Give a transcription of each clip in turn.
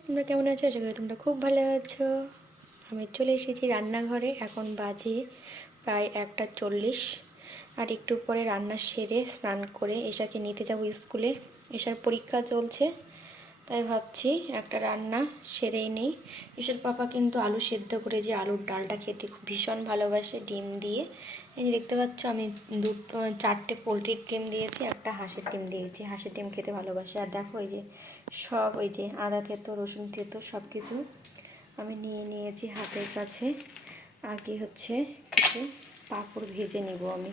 তোমরা কেমন আছো? আশা করি তোমরা খুব ভালো আছো। আমি চলে এসেছি রান্নাঘরে। এখন বাজে প্রায় 1:40। আর একটু পরে রান্না সেরে স্নান করে এশাকে নিতে যাব স্কুলে। এশার পরীক্ষা চলছে, তাই ভাবছি একটা রান্না সেরেই নেই। এশার পাপা কিন্তু আলু সেদ্ধ করে যে আলুর ডালটা খেতে খুব ভীষণ ভালোবাসে, ডিম দিয়ে। এই যে দেখতে পাচ্ছ আমি 4টে পোলট্রির ডিম দিয়েছি, একটা হাঁসের ডিম দিয়েছি। হাঁসের ডিম খেতে ভালোবাসে। আর দেখো এই যে সব ওই যে আদা থেতো, রসুন থেতো সব কিছু আমি নিয়ে নিয়েছি হাতের কাছে। আগে হচ্ছে কিছু পাঁপড় ভেজে নিব আমি।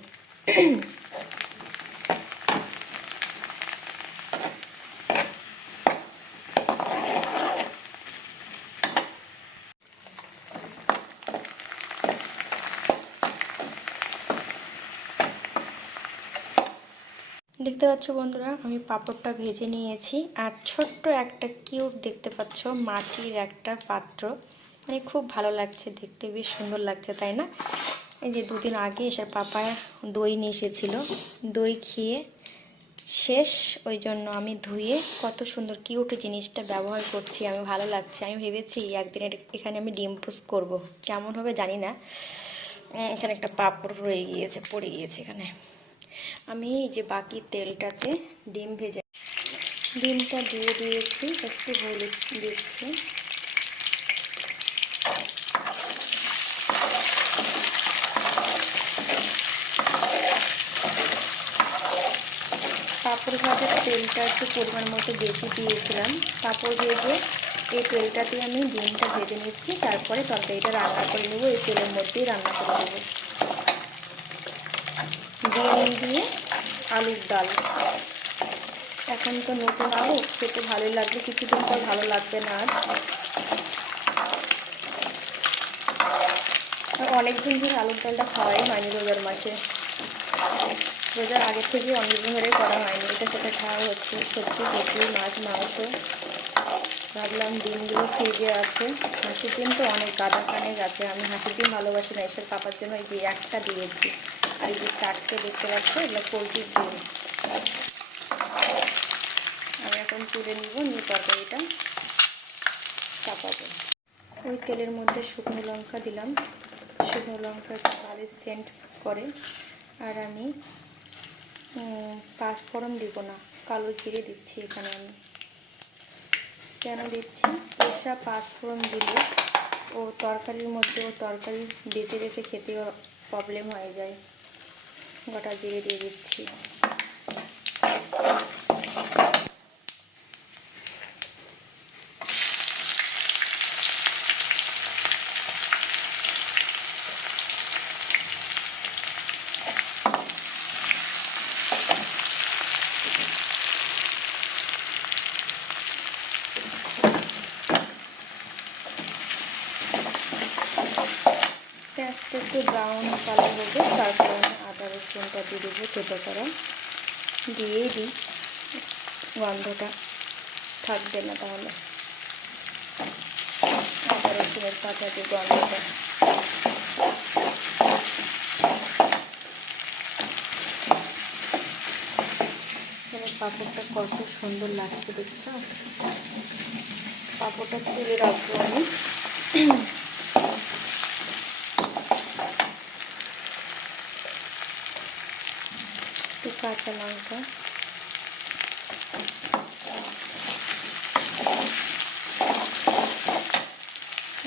দেখতে পাচ্ছ বন্ধুরা, আমি পাঁপড়টা ভেজে নিয়েছি। আর ছোট্ট একটা কিউট দেখতে পাচ্ছ মাটির একটা পাত্র, মানে খুব ভালো লাগছে দেখতে, বেশ সুন্দর লাগছে তাই না? এই যে দুদিন আগে এসে পাপা দই নিয়ে এসেছিলো, দই খেয়ে শেষ, ওই জন্য আমি ধুয়ে কত সুন্দর কিউট জিনিসটা ব্যবহার করছি। আমি ভালো লাগছে। আমি ভেবেছি একদিন এখানে আমি ডিম পোস্ট করবো, কেমন হবে জানি না। এখানে একটা পাঁপড় রয়ে গিয়েছে, পড়ে গিয়েছে এখানে। আমি এই যে বাকি তেলটাতে ডিমটা দিয়ে দিয়েছি, একটু হলুদ দিচ্ছি। পাঁপড় ভাজার তেলটা একটু পরিমাণ মতো বেশি দিয়েছিলাম। পাঁপড় ভেজে এই তেলটাতে আমি ডিমটা ভেজে নিচ্ছি, তারপরে তরকারিটা রান্না করে নেব। এই তেলের মধ্যেই রান্না করে নেব। ডিম দিয়ে আলুর ডাল, এখন তো নতুন আলু, খেতে ভালোই লাগবে, কিছুদিন পর ভালো লাগবে না। আর অনেকদিন ধরে আলুর ডালটা খাওয়াই হয়নি রোজার মাসে। রোজার আগে থেকে অনেকদিন ধরে করা হয়নি, এটা সেটা খাওয়া হচ্ছে। সবজি সবজি, মাছ, মাংস। ভাবলাম ডিমগুলো ফ্রিজে আছে, হাঁসের ডিম তো অনেক গাদা কানেক আছে। আমি হাঁসের ডিম ভালোবাসি না, এসব পাপার জন্য এই যে একটা দিয়েছি। আর এই যে 4টে দেখতে পাচ্ছ, এগুলো পোলট্রির ডিম। আমি এখন তুলে নিব, নিয়ে তরকারিটা চাপাবো। ওই তেলের মধ্যে শুকনো লঙ্কা দিলাম, শুকনো লঙ্কা ভালো সেন্ট করে। আর আমি পাঁচফোড়ন দিব না, কালো জিরে দিচ্ছি এখানে। আমি কেন দিচ্ছি, এসব পাঁচফোড়ন দিলে ও তরকারির মধ্যে, ও তরকারি বেছে বেছে খেতে প্রবলেম হয়ে যায়। গোটা জিরে দিয়ে দিচ্ছি। পেঁয়াজটা একটু ব্রাউন কালার হবে, তারপর আমি আদা রসুনটা দিয়ে দেবো থেতো করা। দিয়েই দিই, গন্ধটা থাকবে না তাহলে, আদা রসুনের কাঁচা যে গন্ধটা। পাঁপড়টা কত সুন্দর লাগছে দেখছো। পাঁপড়টা তুলে রাখবো আমি। একটু কাঁচা লঙ্কা,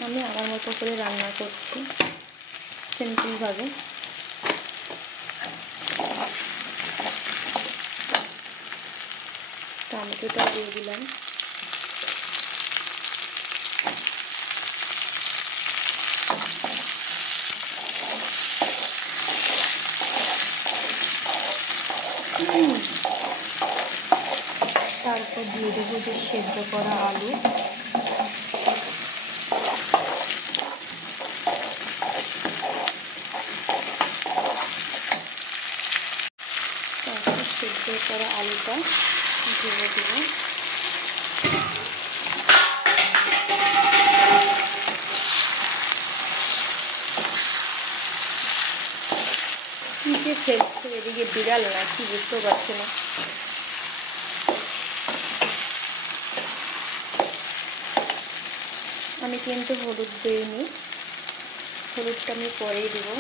আমি আমার মতো করে রান্না করছি সিম্পলভাবে। টমেটোটা দিয়ে দিলাম। তারপর দিয়ে দেবো যে সেদ্ধ করা আলু। তারপর সেদ্ধ করা আলুটা ঢেলে দেবো। কী যে ফেলছে এদিকে বিড়াল না কি বুঝতে পারছি না। আমি কিন্তু হলুদ দিইনি, হলুদটা আমি পরেই দেবো।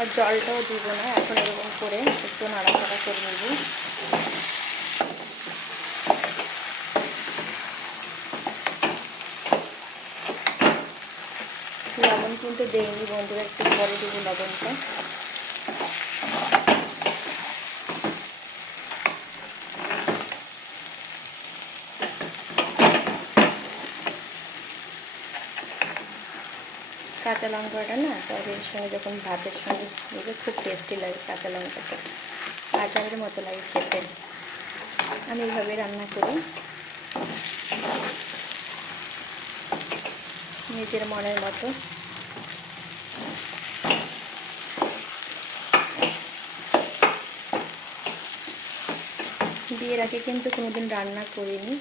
আর জলটাও দিব না, এখন এরকম করে একটু নাড়াচাড়া করে নেব। লবণ কিন্তু দেইনি বন্ধুরা, একটু পরে দেবো লবণটা। কাঁচা লঙ্কাটা না তরকারির সঙ্গে যখন ভাতের সঙ্গে দিলে খুব টেস্টি লাগে, কাঁচা লঙ্কাটা আচারের মতো লাগে খেতে। আমি এইভাবে রান্না করি, নিজের মনের মতো। বিয়ের আগে কিন্তু কোনোদিন রান্না করিনি,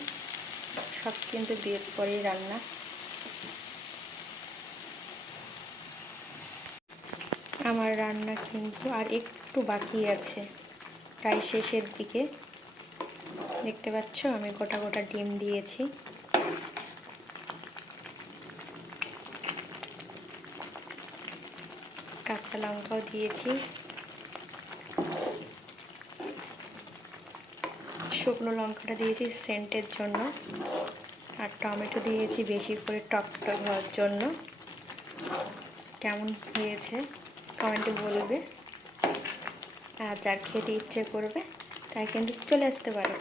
সব কিন্তু বিয়ের পরেই রান্না। আমার রান্না কিন্তু আর একটু বাকি আছে, প্রায় শেষের দিকে। দেখতে পাচ্ছ আমি গোটা গোটা ডিম দিয়েছি, কাঁচা লঙ্কাও দিয়েছি, শুকনো লঙ্কাটা দিয়েছি সেন্টের জন্য, আর টমেটো দিয়েছি বেশি করে টক টক হওয়ার জন্য। কেমন হয়েছে কমেন্টে বলবে, আর যার খেতে ইচ্ছে করবে তাই কিন্তু চলে আসতে পারে।